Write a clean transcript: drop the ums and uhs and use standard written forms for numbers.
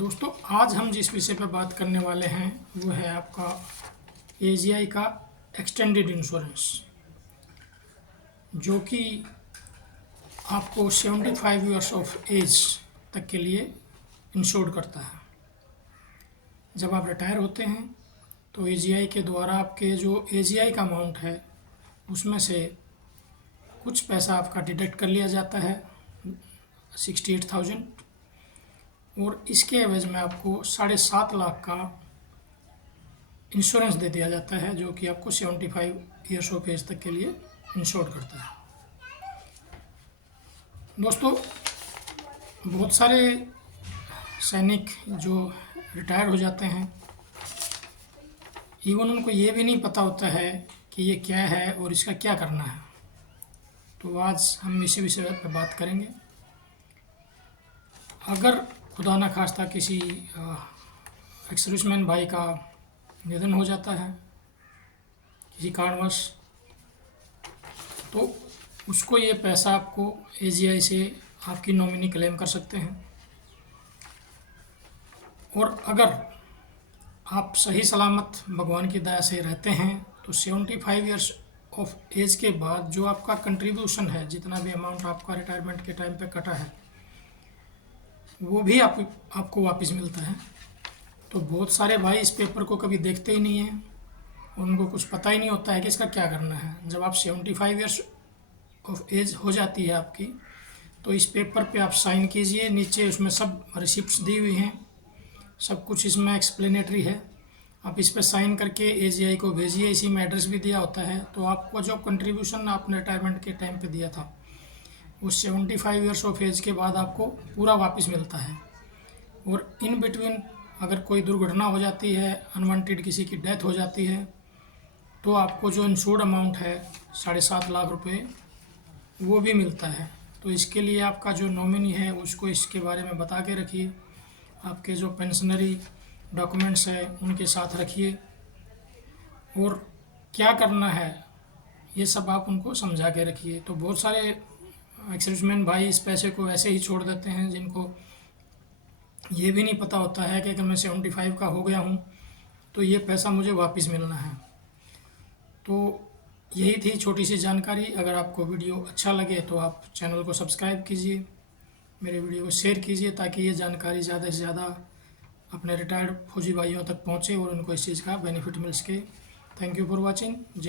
दोस्तों, आज हम जिस विषय पर बात करने वाले हैं वो है आपका एजीआई का एक्सटेंडेड इंश्योरेंस, जो कि आपको 75 ईयर्स ऑफ एज तक के लिए इंश्योर करता है। जब आप रिटायर होते हैं तो एजीआई के द्वारा आपके जो एजीआई का अमाउंट है उसमें से कुछ पैसा आपका डिडक्ट कर लिया जाता है 68,000, और इसके एवज में आपको 7.5 लाख का इंश्योरेंस दे दिया जाता है, जो कि आपको 75 ईयर्स ऑफ एज तक के लिए इंश्योर करता है। दोस्तों, बहुत सारे सैनिक जो रिटायर हो जाते हैं, इवन उनको ये भी नहीं पता होता है कि ये क्या है और इसका क्या करना है। तो आज हम इसी विषय पर बात करेंगे। अगर खुदा न खास्ता किसी एक्स सर्विसमैन भाई का निधन हो जाता है किसी कारणवश, तो उसको ये पैसा आपको एजीआई से आपकी नॉमिनी क्लेम कर सकते हैं। और अगर आप सही सलामत भगवान की दया से रहते हैं तो 75 ईयर्स ऑफ एज के बाद जो आपका कंट्रीब्यूशन है, जितना भी अमाउंट आपका रिटायरमेंट के टाइम पे कटा है, वो भी आपको वापस मिलता है। तो बहुत सारे भाई इस पेपर को कभी देखते ही नहीं हैं, उनको कुछ पता ही नहीं होता है कि इसका क्या करना है। जब आप 75 ईयर्स ऑफ एज हो जाती है आपकी, तो इस पेपर पे आप साइन कीजिए। नीचे उसमें सब रिसिप्ट्स दी हुई हैं, सब कुछ इसमें एक्सप्लेनेटरी है। आप इस पर साइन करके एजीआई को भेजिए। इसी में एड्रेस भी दिया होता है। तो आपको जो कंट्रीब्यूशन आपने रिटायरमेंट के टाइम पे दिया था, उस 75 ईयर्स ऑफ एज के बाद आपको पूरा वापस मिलता है। और इन बिटवीन अगर कोई दुर्घटना हो जाती है, अनवांटेड किसी की डेथ हो जाती है, तो आपको जो इंश्योर्ड अमाउंट है 7.5 लाख रुपए, वो भी मिलता है। तो इसके लिए आपका जो नॉमिनी है उसको इसके बारे में बता के रखिए। आपके जो पेंशनरी डॉक्यूमेंट्स हैं उनके साथ रखिए, और क्या करना है ये सब आप उनको समझा के रखिए। तो बहुत सारे एक्स सर्विसमैन भाई इस पैसे को ऐसे ही छोड़ देते हैं, जिनको ये भी नहीं पता होता है कि अगर मैं 75 का हो गया हूँ तो ये पैसा मुझे वापस मिलना है। तो यही थी छोटी सी जानकारी। अगर आपको वीडियो अच्छा लगे तो आप चैनल को सब्सक्राइब कीजिए, मेरे वीडियो को शेयर कीजिए, ताकि ये जानकारी ज़्यादा से ज़्यादा अपने रिटायर्ड फौजी भाइयों तक पहुँचे और उनको इस चीज़ का बेनिफिट मिल सके। Thank you for watching. जय हिंद।